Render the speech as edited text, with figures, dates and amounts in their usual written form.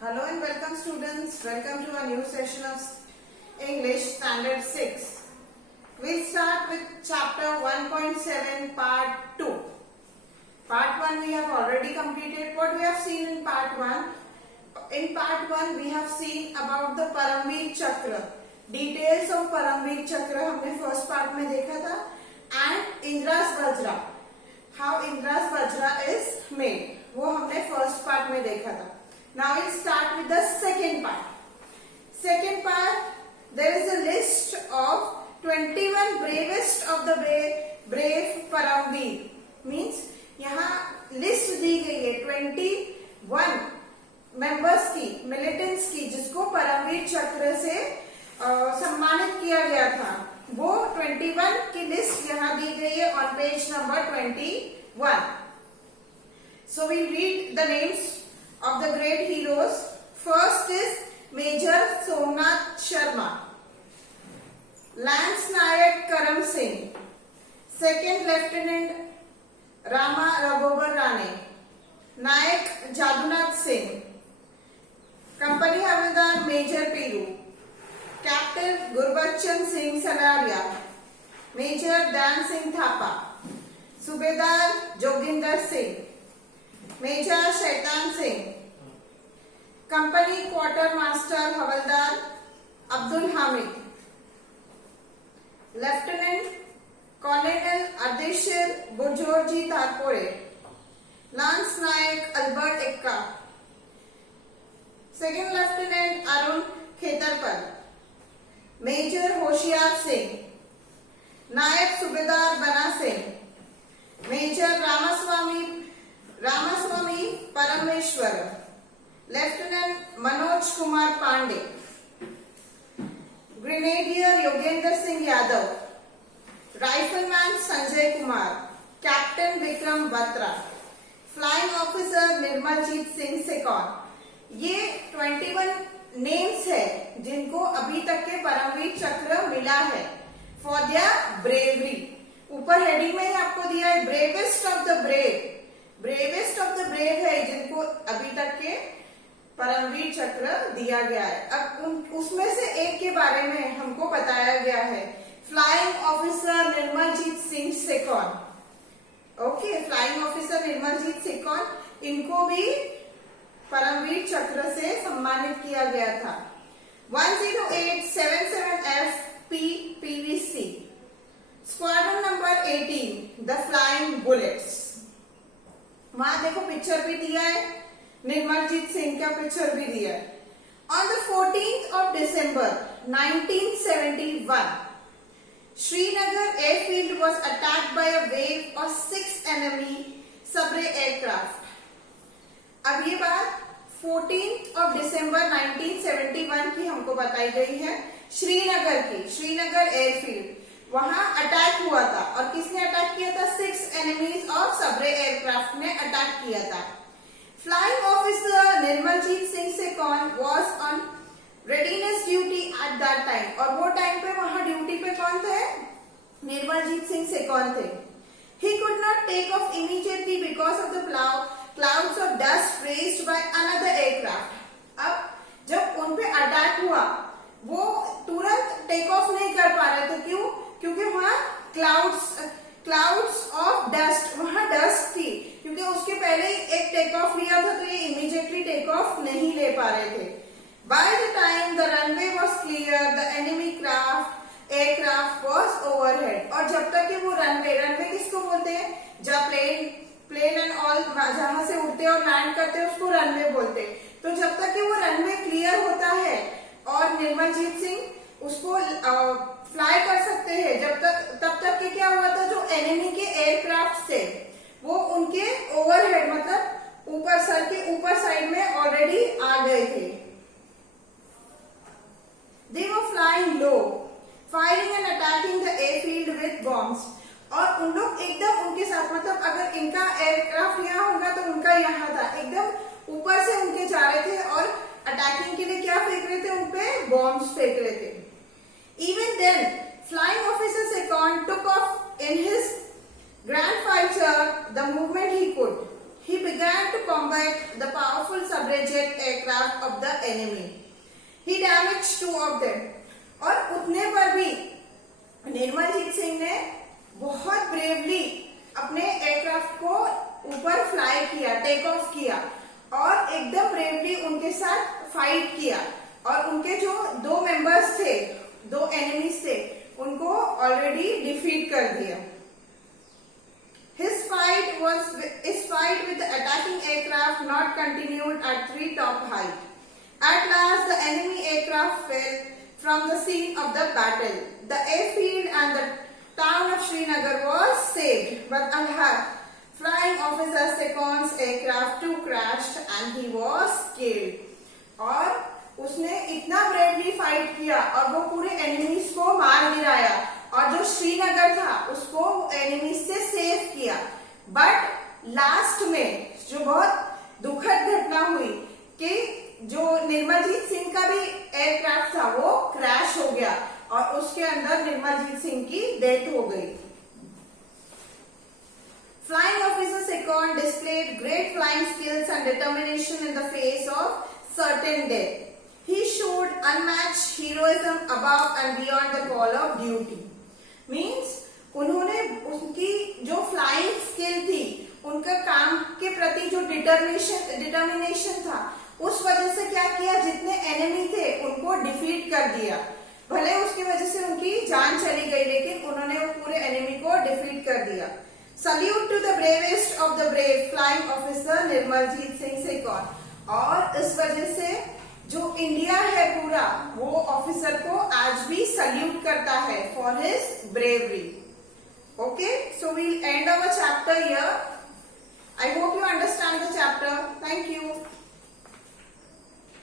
Hello and welcome students. Welcome to a new session of English Standard 6. We'll start with chapter 1.7 part 2. Part 1 we have already completed. What we have seen in part 1? In part 1 we have seen about the Paramveer Chakra. Details of Paramveer Chakra हमने first part में देखा था. And Indra's Vajra. How Indra's Vajra is made. वो हमने first part में देखा था. Now we'll start with the second part. Second part, there is a list of 21 bravest of the brave Paramveer. Means यहाँ list दी गई है 21 members की, militants की, जिसको परमवीर चक्र से सम्मानित किया गया था. वो 21 की लिस्ट यहाँ दी गई है on page number 21. So we read the names of the great heroes. First is Major Somnath Sharma, Lance Nayak Karam Singh, Second Lieutenant Rama Raghubar Rane, Nayak Jadunath Singh, Company Havildar Major Piru, Captain Gurbachan Singh Salaria, Major Dan Singh Thapa, Subedar Joginder Singh, Major Shaitan Singh, Company Quartermaster Havaldar Abdul Hamid, Lieutenant Colonel Ardeshir Burjorji Tarpore, Lance Nayak Albert Ekka, Second Lieutenant Arun Khetarpal, Major Hoshiar Singh, Nayak Subedar Bana Singh, Major Ramaswamy Parameshwar, Lieutenant Manoj Kumar Pandey, Grenadier Yogendra Singh Yadav, Rifleman Sanjay Kumar, Captain Vikram Batra, Flying Officer Nirmaljeet Singh Sekon. ये 21 names है जिनको अभी तक के परमवीर चक्र मिला है for their bravery. ऊपर हेडिंग में ही आपको दिया है bravest of the brave. Bravest of the brave है जिनको अभी तक के परमवीर चक्र दिया गया है. अब उसमें से एक के बारे में हमको बताया गया है, flying officer Nirmaljit Singh Sekhon. Okay, flying officer Nirmaljit Sekhon, इनको भी परमवीर चक्र से सम्मानित किया गया था. 10877F PVC, squadron number 18 the flying bullets. वहां देखो पिक्चर भी दिया है, निर्मलजीत सिंह का पिक्चर भी दिया है. On the 14th of December 1971, Srinagar airfield was attacked by a wave of 6 enemy Sabra aircraft. अब ये बात 14th of December 1971 की हमको बताई गई है. श्रीनगर की, श्रीनगर एयरफील्ड, वहां अटैक हुआ था. और किसने अटैक किया था? 6 एनिमीज ऑफ सबरे एयरक्राफ्ट ने अटैक किया था. Flying officer Nirmaljit Singh Sekhon was on readiness duty at that time. और वो टाइम पे वहां ड्यूटी पे कौन थे? निर्मलजीत सिंह सेकॉन थे. He could not take off immediately because of the clouds of dust raised by another aircraft. अब जब उन पे अटैक हुआ वो तुरंत टेक ऑफ नहीं कर पा रहे थे. क्यों? क्योंकि वहां क्लाउड्स ऑफ डस्ट, वहां डस्ट थी. क्योंकि उसके पहले एक टेक ऑफ लिया था तो ये इमीडिएटली टेक ऑफ नहीं ले पा रहे थे. By the time the runway was clear the enemy aircraft was overhead. और जब तक कि वो रनवे किसको बोलते हैं? जब प्लेन एंड ऑल जहां से उड़ते और लैंड करते हैं उसको रनवे बोलते हैं. तो जब तक कि वो रनवे क्लियर होता है और निर्मलजीत सिंह उसको फ्लाई कर सकते हैं, तब तक कि क्या हुआ था? जो एनिमी के एयरक्राफ्ट थे वो उनके ओवरहेड मतलब ऊपर, सर के ऊपर साइड में ऑलरेडी आ गए थे. They were flying low, firing and attacking the airfield with bombs. और उन लोग एकदम उनके साथ, मतलब अगर इनका एयरक्राफ्ट यहाँ होगा तो उनका यहाँ था, एकदम ऊपर से उनके जा रहे थे और अटैकिंग के लिए क्या फेंक रहे थे? उनपे बॉम्ब्स फेंक रहे थे. Even then flying officer Sekhon took off in his grand fighter the movement he could. he began to combat the powerful subrayjet aircraft of the enemy. He damaged 2 of them. और उतने पर भी निर्मलजीत सिंह ने बहुत ब्रेवली अपने एयरक्राफ्ट को ऊपर fly किया, टेक ऑफ किया और एकदम ब्रेवली उनके साथ फाइट किया और उनके जो 2 मेंबर्स थे, 2 एनिमीज थे, उनको ऑलरेडी डिफीट कर दिया. His fight with the attacking aircraft not continued at 3 top height. At last, the enemy aircraft fell from the scene of the battle. The airfield and the town of Srinagar was saved, but alas, flying officer Secon's aircraft too crashed and he was killed. और उसने इतना bravely fight किया और वो पूरे enemies को मार गिराया और जो श्रीनगर था उसको एनिमीज से सेव किया. बट लास्ट में जो बहुत दुखद घटना हुई कि जो निर्मलजीत सिंह का भी एयरक्राफ्ट था वो क्रैश हो गया और उसके अंदर निर्मलजीत सिंह की डेथ हो गई. Flying officer Secon displayed great flying skills and determination in the face of certain death. He showed unmatched heroism above and beyond the call of duty. Means उन्होंने उनकी जो फ्लाइंग स्किल थी, उनका काम के प्रति जो डिटर्मिनेशन था, उस वजह से क्या किया, जितने एनिमी थे उनको डिफीट कर दिया. भले उसकी वजह से उनकी जान चली गई लेकिन उन्होंने वो पूरे एनिमी को डिफीट कर दिया. Salute to the bravest of the brave flying officer Nirmaljit Singh Sekhon. और इस वजह से जो इंडिया है पूरा, वो ऑफिसर को आज भी सल्यूट करता है for his bravery. Okay, so we'll end our chapter here. I hope you understand the chapter. Thank you.